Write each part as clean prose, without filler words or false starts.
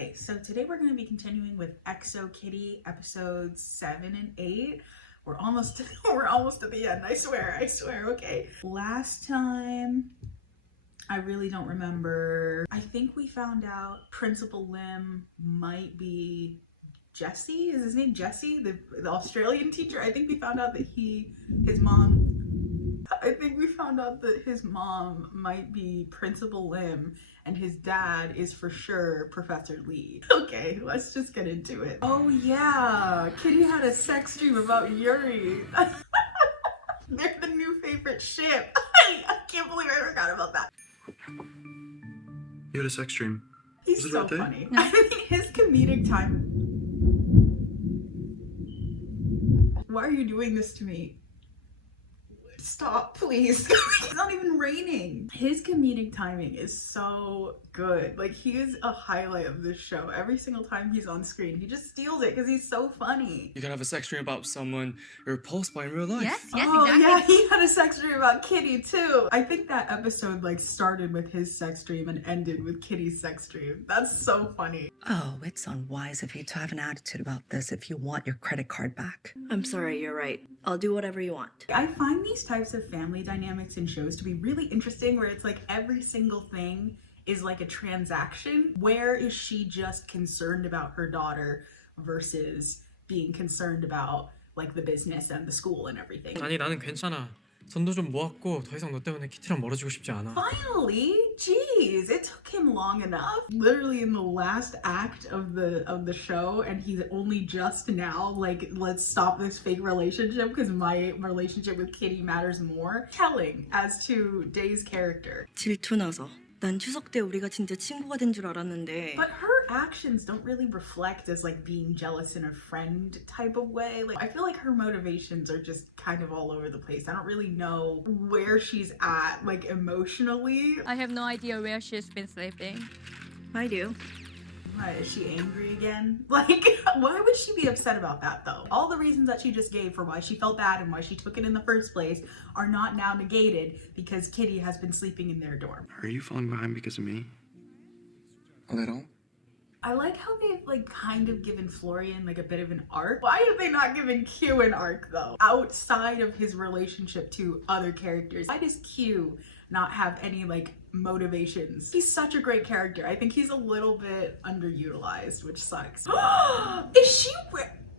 Okay, so today we're going to be continuing with Exo Kitty episodes 7 and 8. We're almost to the end. I swear. Okay. Last time, I really don't remember. I think we found out Principal Lim might be Jesse. Is his name Jesse? The Australian teacher? I think we found out that his mom might be Principal Lim and his dad is for sure Professor Lee. Okay, let's just get into it. Oh yeah, Kitty had a sex dream about Yuri. They're the new favorite ship. I can't believe I forgot about that. You had a sex dream. He's so funny. I mean, his comedic time. Why are you doing this to me? Stop, please. It's not even raining. His comedic timing is so good. Like, he is a highlight of this show. Every single time he's on screen, he just steals it because he's so funny. You can have a sex dream about someone you're repulsed by in real life. Yes, Exactly. Yeah, he had a sex dream about Kitty too. I think that episode like started with his sex dream and ended with Kitty's sex dream. That's so funny. Oh, it's unwise of you to have an attitude about this if you want your credit card back. I'm sorry, you're right. I'll do whatever you want. I find these types of family dynamics in shows to be really interesting, where it's like every single thing is like a transaction. Where is she just concerned about her daughter versus being concerned about like the business and the school and everything? 아니 나는 괜찮아. 돈도 좀 모았고 더 이상 너 때문에 키티랑 멀어지고 싶지 않아. Finally, jeez, it took him long enough. Literally in the last act of the show, and he's only just now like, let's stop this fake relationship because my relationship with Kitty matters more. Telling as to Day's character. 질투나서. 난 추석 때 우리가 진짜 친구가 된 줄 알았는데. But her actions don't really reflect as like being jealous in a friend type of way. Like, I feel like her motivations are just kind of all over the place. I don't really know where she's at, like emotionally. I have no idea where she's been sleeping. I do. What, is she angry again? Like, why would she be upset about that though? All the reasons that she just gave for why she felt bad and why she took it in the first place are not now negated because Kitty has been sleeping in their dorm. Are you falling behind because of me? A little. I like how they've like kind of given Florian like a bit of an arc. Why have they not given Q an arc though? Outside of his relationship to other characters. Why does Q not have any like motivations? He's such a great character. I think he's a little bit underutilized, which sucks.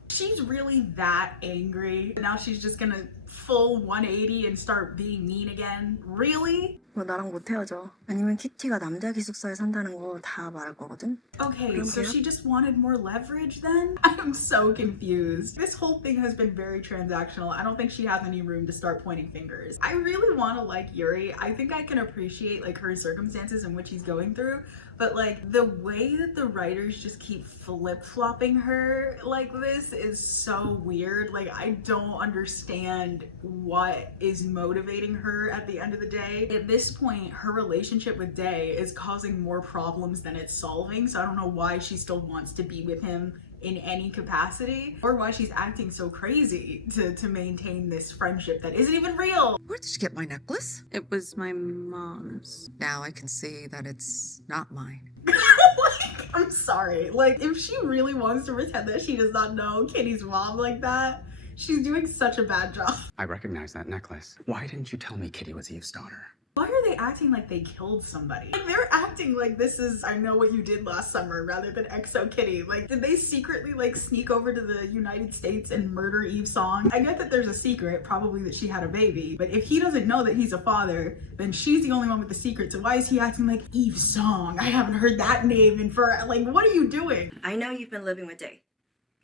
She's really that angry? Now she's just gonna full 180 and start being mean again? Really? 너 나랑 못 헤어져. 아니면 키티가 남자 기숙사에 산다는 거 다 말할 거거든. Okay, so she just wanted more leverage then? I'm so confused. This whole thing has been very transactional. I don't think she has any room to start pointing fingers. I really want to like Yuri. I think I can appreciate like her circumstances and what she's going through, but like the way that the writers just keep flip-flopping her like this is so weird. Like, I don't understand what is motivating her at the end of the day. At this point, her relationship with Day is causing more problems than it's solving, so I don't know why she still wants to be with him in any capacity, or why she's acting so crazy to maintain this friendship that isn't even real. Where did you get my necklace? It was my mom's. Now I can see that it's not mine. Like, I'm sorry. Like, if she really wants to pretend that she does not know Kitty's mom like that, she's doing such a bad job. I recognize that necklace. Why didn't you tell me Kitty was Eve's daughter? Why are they acting like they killed somebody? Like, they're acting like this is I Know What You Did Last Summer rather than Exo Kitty. Like, did they secretly like sneak over to the United States and murder Eve Song? I get that there's a secret, probably that she had a baby, but if he doesn't know that he's a father, then she's the only one with the secret. So why is he acting like Eve Song? I haven't heard that name in for, like, what are you doing? I know you've been living with Day.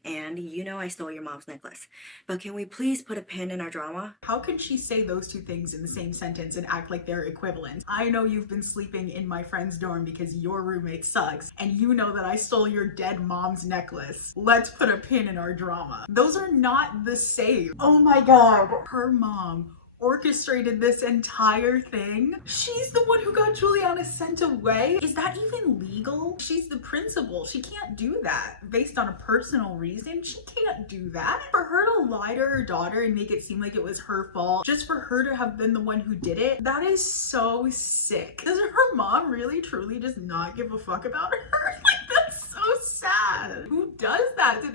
And you know I stole your mom's necklace. But can we please put a pin in our drama? How can she say those two things in the same sentence and act like they're equivalent? I know you've been sleeping in my friend's dorm because your roommate sucks, and you know that I stole your dead mom's necklace. Let's put a pin in our drama. Those are not the same. Oh my god. Her mom orchestrated this entire thing. She's the one who got Juliana sent away. Is that even legal? She's the principal. She can't do that based on a personal reason. She can't do that. For her to lie to her daughter and make it seem like it was her fault, just for her to have been the one who did it, that is so sick. Does her mom really truly just not give a fuck about her? Like, that's so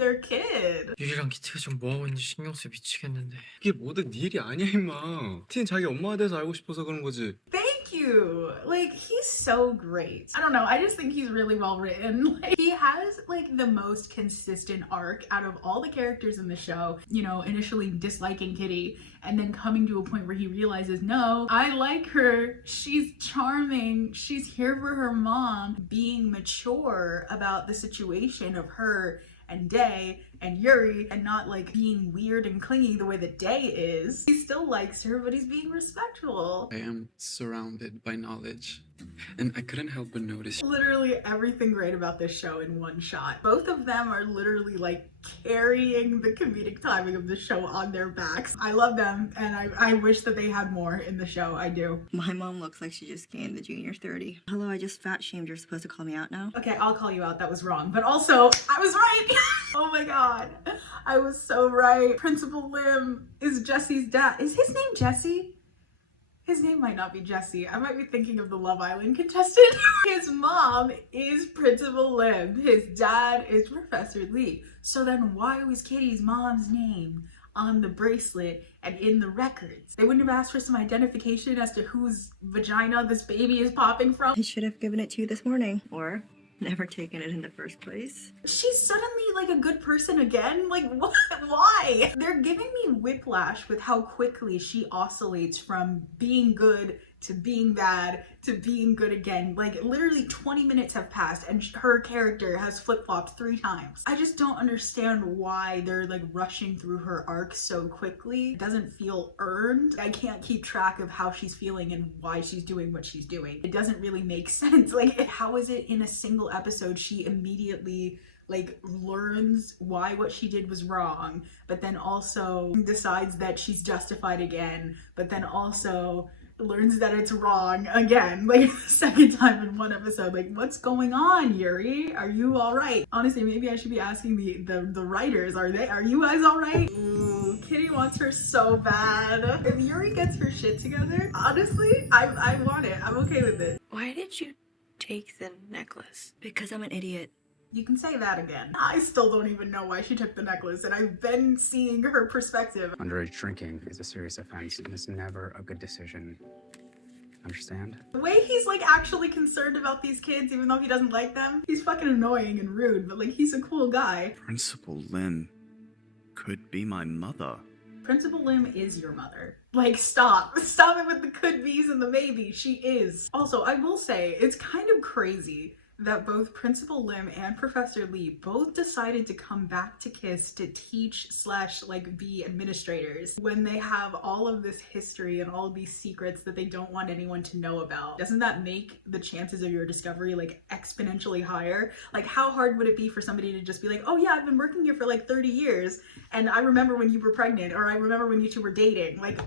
their kid. 유리랑 키티가 지금 뭐하고 있는지 신경 쓰여 미치겠는데. 그게 뭐든 네 일이 아니야 임마. 티는 자기 엄마에 대해서 알고 싶어서 그런 거지. Thank you. Like, he's so great. I don't know. I just think he's really well written. Like, he has like the most consistent arc out of all the characters in the show. You know, initially disliking Kitty and then coming to a point where he realizes, no, I like her. She's charming. She's here for her mom. Being mature about the situation of her and Day and Yuri, and not like being weird and clingy the way that Day is. He still likes her, but he's being respectful. I am surrounded by knowledge, and I couldn't help but notice. Literally everything great about this show in one shot. Both of them are literally like carrying the comedic timing of the show on their backs. I love them, and I wish that they had more in the show. I do. My mom looks like she just gained the junior 30. Hello, I just fat shamed. You're supposed to call me out now? Okay, I'll call you out. That was wrong. But also, I was right. Oh my god. I was so right. Principal Lim is Jesse's dad. Is his name Jesse? His name might not be Jesse. I might be thinking of the Love Island contestant. His mom is Principal Lim. His dad is Professor Lee. So then why was Kitty's mom's name on the bracelet and in the records? They wouldn't have asked for some identification as to whose vagina this baby is popping from? I should have given it to you this morning. Or never taken it in the first place. She's suddenly like a good person again? Like, what? Why? They're giving me whiplash with how quickly she oscillates from being good to being bad to being good again. Like, literally 20 minutes have passed and her character has flip-flopped 3 times. I just don't understand why they're like rushing through her arc so quickly. It doesn't feel earned. I can't keep track of how she's feeling and why she's doing what she's doing. It doesn't really make sense. Like, how is it in a single episode she immediately like learns why what she did was wrong, but then also decides that she's justified again, but then also learns that it's wrong again, like the second time in one episode? Like, what's going on, Yuri? Are you all right? Honestly, maybe I should be asking the writers, are you guys all right? Ooh, Kitty wants her so bad. If Yuri gets her shit together, honestly, I want it. I'm okay with it. Why did you take the necklace? Because I'm an idiot. You can say that again. I still don't even know why she took the necklace, and I've been seeing her perspective. Underage drinking is a serious offense and is never a good decision. Understand? The way he's like actually concerned about these kids, even though he doesn't like them, he's fucking annoying and rude, but like he's a cool guy. Principal Lim could be my mother. Principal Lim is your mother. Like, stop. Stop it with the could be's and the maybe. She is. Also, I will say, it's kind of crazy that both Principal Lim and Professor Lee both decided to come back to KISS to teach / like be administrators when they have all of this history and all of these secrets that they don't want anyone to know about. Doesn't that make the chances of your discovery like exponentially higher? Like, how hard would it be for somebody to just be like, oh yeah, I've been working here for like 30 years and I remember when you were pregnant, or I remember when you two were dating. Like,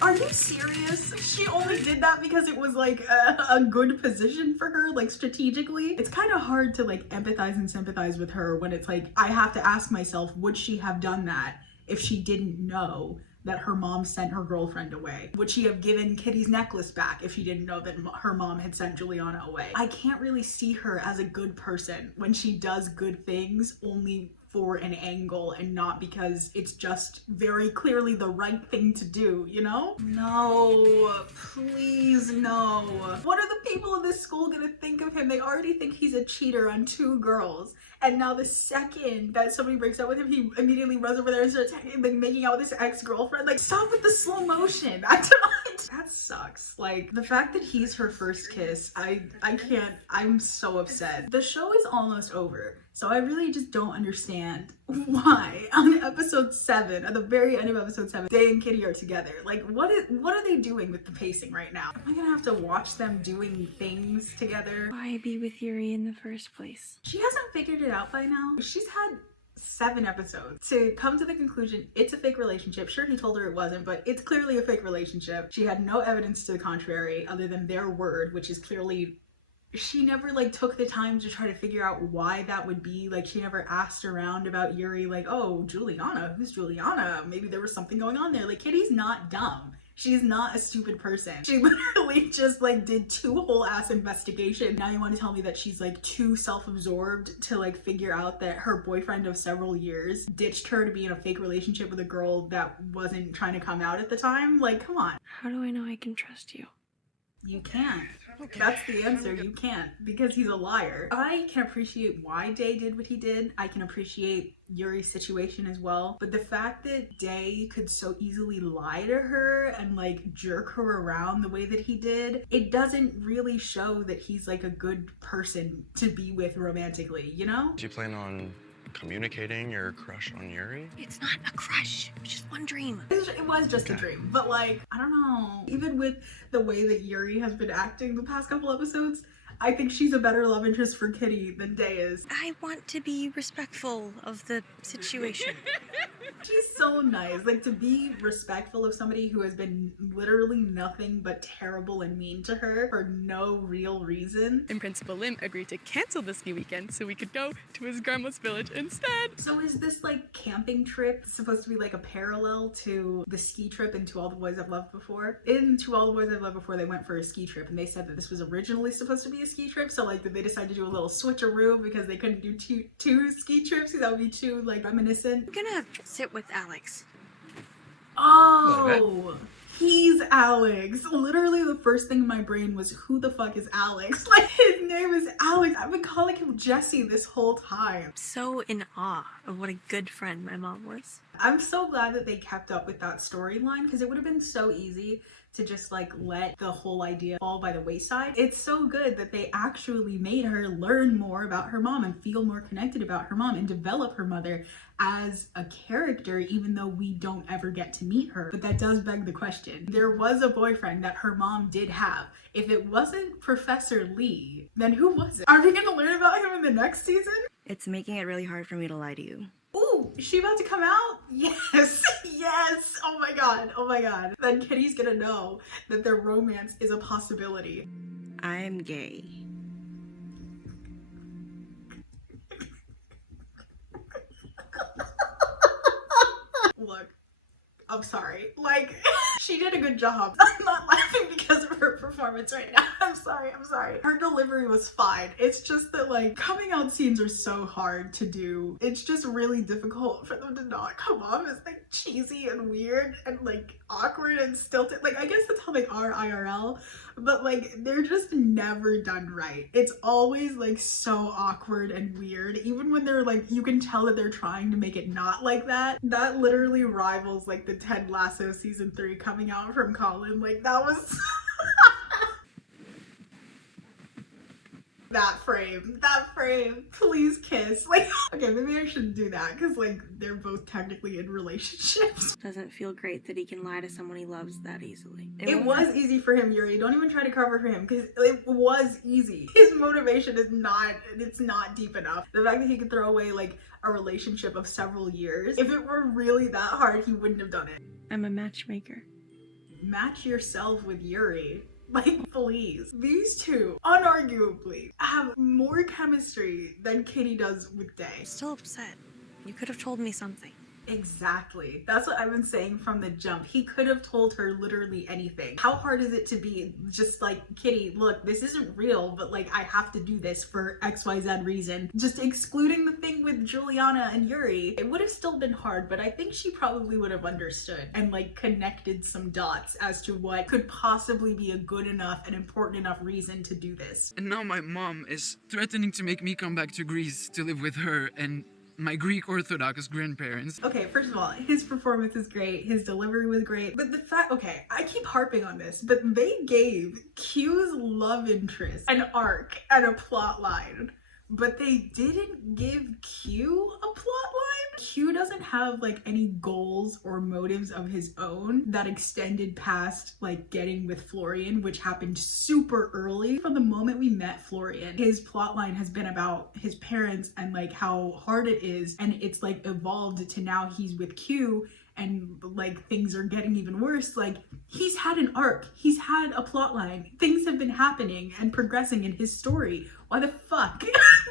are you serious? She only did that because it was like a good position for her, like strategically. It's kind of hard to like empathize and sympathize with her when it's like, I have to ask myself, would she have done that if she didn't know that her mom sent her girlfriend away? Would she have given Kitty's necklace back if she didn't know that her mom had sent Juliana away? I can't really see her as a good person when she does good things only for an angle and not because it's just very clearly the right thing to do, you know? No, please no. What are the people in this school gonna think of him? They already think he's a cheater on 2 girls. And now the second that somebody breaks up with him, he immediately runs over there and starts like making out with his ex-girlfriend. Like, stop with the slow motion. I don't. That sucks. Like, the fact that he's her first kiss, I can't. I'm so upset. The show is almost over, so I really just don't understand why on episode 7, at the very end of episode 7, Day and Kitty are together. Like, what are they doing with the pacing right now? Am I gonna have to watch them doing things together? Why be with Yuri in the first place? She hasn't figured it out by now. She's had 7 episodes to come to the conclusion it's a fake relationship. Sure, he told her it wasn't, but it's clearly a fake relationship. She had no evidence to the contrary other than their word, which is clearly, she never like took the time to try to figure out why that would be. Like, she never asked around about Yuri, like, oh, Juliana, who's Juliana? Maybe there was something going on there. Like, Kitty's not dumb. She's not a stupid person. She literally just like did 2 whole ass investigation. Now you want to tell me that she's like too self-absorbed to like figure out that her boyfriend of several years ditched her to be in a fake relationship with a girl that wasn't trying to come out at the time? Like, come on. How do I know I can trust you? You can't. That's the answer. You can't, because he's a liar. I can appreciate why Day did what he did. I can appreciate Yuri's situation as well. But the fact that Day could so easily lie to her and like jerk her around the way that he did, it doesn't really show that he's like a good person to be with romantically, you know? Do you plan on communicating your crush on Yuri? It's not a crush. It's just one dream. It was just a dream, but like, I don't know. Even with the way that Yuri has been acting the past couple episodes, I think she's a better love interest for Kitty than Day is. I want to be respectful of the situation. She's so nice. Like, to be respectful of somebody who has been literally nothing but terrible and mean to her for no real reason. And Principal Lim agreed to cancel the ski weekend so we could go to his grandma's village instead. So is this like camping trip supposed to be like a parallel to the ski trip in To All the Boys I've Loved Before? In To All the Boys I've Loved Before, they went for a ski trip and they said that this was originally supposed to be a ski trip. So like, did they decide to do a little switcheroo because they couldn't do two ski trips? That would be too like reminiscent. I'm gonna sit with Alex. Oh, he's Alex. Literally the first thing in my brain was, who the fuck is Alex? Like, his name is Alex. I've been calling him Jesse this whole time. I'm so in awe of what a good friend my mom was. I'm so glad that they kept up with that storyline, because it would have been so easy to just like let the whole idea fall by the wayside. It's so good that they actually made her learn more about her mom and feel more connected about her mom and develop her mother as a character, even though we don't ever get to meet her. But that does beg the question. There was a boyfriend that her mom did have. If it wasn't Professor Lee, then who was it? Are we gonna learn about him in the next season? It's making it really hard for me to lie to you. Ooh, is she about to come out? Yes, yes. Oh my god, oh my god. Then Kitty's gonna know that their romance is a possibility. I'm gay. Look, I'm sorry. Like, she did a good job. I'm not laughing because of her performance right now. I'm sorry. Her delivery was fine. It's just that like, coming out scenes are so hard to do. It's just really difficult for them to not come off as like cheesy and weird and like awkward and stilted. Like, I guess that's how they are IRL, but like, they're just never done right. It's always like so awkward and weird. Even when they're like, you can tell that they're trying to make it not like that. That literally rivals like the Ted Lasso season 3 coming out from Colin. Like, that was that frame, please kiss. Like, okay, maybe I shouldn't do that because like, they're both technically in relationships. Doesn't feel great that he can lie to someone he loves that easily. It was easy for him, Yuri. Don't even try to cover for him because it was easy. His motivation is not, it's not deep enough. The fact that he could throw away like a relationship of several years, if it were really that hard, he wouldn't have done it. I'm a matchmaker. Match yourself with Yuri. Like, please. These two, unarguably, have more chemistry than Kitty does with Day. Still upset. You could have told me something. Exactly. That's what I've been saying from the jump. He could have told her literally anything. How hard is it to be just like, Kitty, look, this isn't real, but like, I have to do this for XYZ reason. Just excluding the thing with Juliana and Yuri, it would have still been hard, but I think she probably would have understood and like connected some dots as to what could possibly be a good enough and important enough reason to do this. And now my mom is threatening to make me come back to Greece to live with her and my Greek Orthodox grandparents. Okay, first of all, his performance is great, his delivery was great, but the fact, okay, I keep harping on this, but they gave Q's love interest an arc and a plot line, but they didn't give Q a plot line. Q doesn't have like any goals or motives of his own that extended past like getting with Florian, which happened super early. From the moment we met Florian, his plot line has been about his parents and like how hard it is, and it's like evolved to now he's with Q and like things are getting even worse. Like, he's had an arc, he's had a plot line, things have been happening and progressing in his story. Why the fuck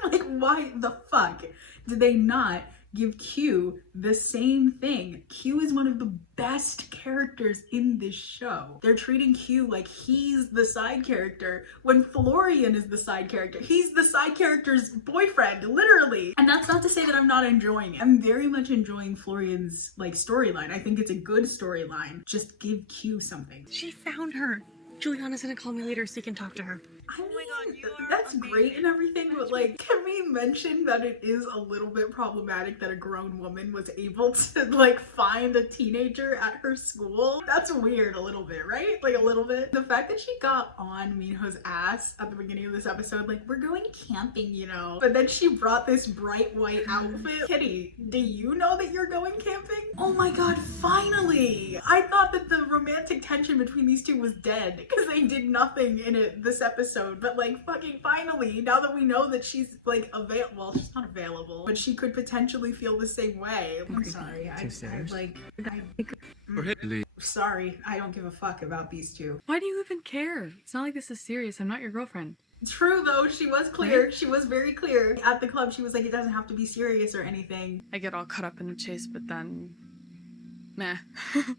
like, why the fuck did they not give Q the same thing. Q is one of the best characters in this show. They're treating Q like he's the side character when Florian is the side character. He's the side character's boyfriend, literally. And that's not to say that I'm not enjoying it. I'm very much enjoying Florian's like storyline. I think it's a good storyline. Just give Q something. She found her. Juliana's gonna call me later so you can talk to her. I mean, that's great and everything, but like, can we mention that it is a little bit problematic that a grown woman was able to like find a teenager at her school? That's weird a little bit, right? Like a little bit. The fact that she got on Minho's ass at the beginning of this episode, like, we're going camping, you know, but then she brought this bright white outfit. Kitty, do you know that you're going camping? Oh my god, finally! I thought that the romantic tension between these two was dead because they did nothing in it this episode. But like, fucking finally, now that we know that she's like available, well, she's not available, but she could potentially feel the same way. I'm sorry, sorry, I don't give a fuck about these two. Why do you even care? It's not like this is serious. I'm not your girlfriend. True though, she was clear. She was very clear. At the club, she was like, it doesn't have to be serious or anything. I get all caught up in the chase, but then... Nah. That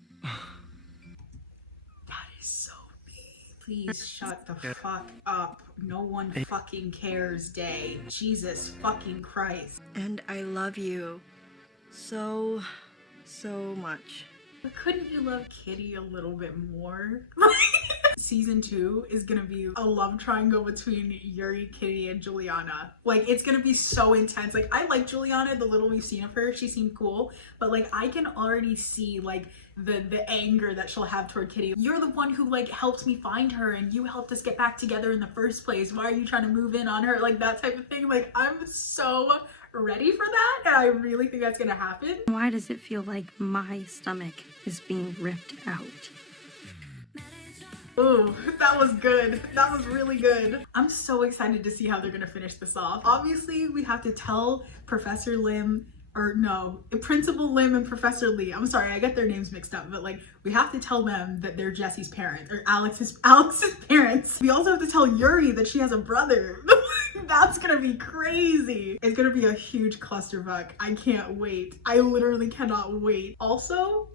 is so please shut the fuck up. No one fucking cares day. Jesus fucking Christ. And I love you so much. But couldn't you love Kitty a little bit more? Season 2 is gonna be a love triangle between Yuri, Kitty, and Juliana. Like, it's gonna be so intense. Like, I like Juliana, the little we've seen of her, she seemed cool, but like, I can already see like the anger that she'll have toward Kitty. You're the one who like helped me find her and you helped us get back together in the first place. Why are you trying to move in on her? Like, that type of thing. Like, I'm so ready for that, and I really think that's gonna happen. Why does it feel like my stomach is being ripped out? Ooh, that was good. That was really good. I'm so excited to see how they're gonna finish this off. Obviously, we have to tell Professor Lim, or no, Principal Lim and Professor Lee. I'm sorry, I get their names mixed up, but like, we have to tell them that they're Jesse's parents, or Alex's parents. We also have to tell Yuri that she has a brother. That's gonna be crazy. It's gonna be a huge clusterfuck. I can't wait. I literally cannot wait. Also,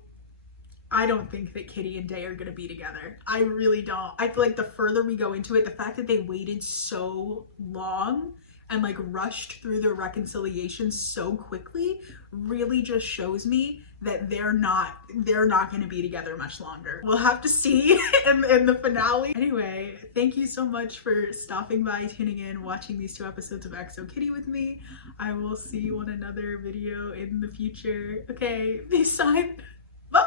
I don't think that Kitty and Day are gonna be together. I really don't. I feel like the further we go into it, the fact that they waited so long and like rushed through their reconciliation so quickly really just shows me that they're not gonna be together much longer. We'll have to see in the finale. Anyway, thank you so much for stopping by, tuning in, watching these 2 episodes of XO Kitty with me. I will see you on another video in the future. Okay, peace sign. Bye.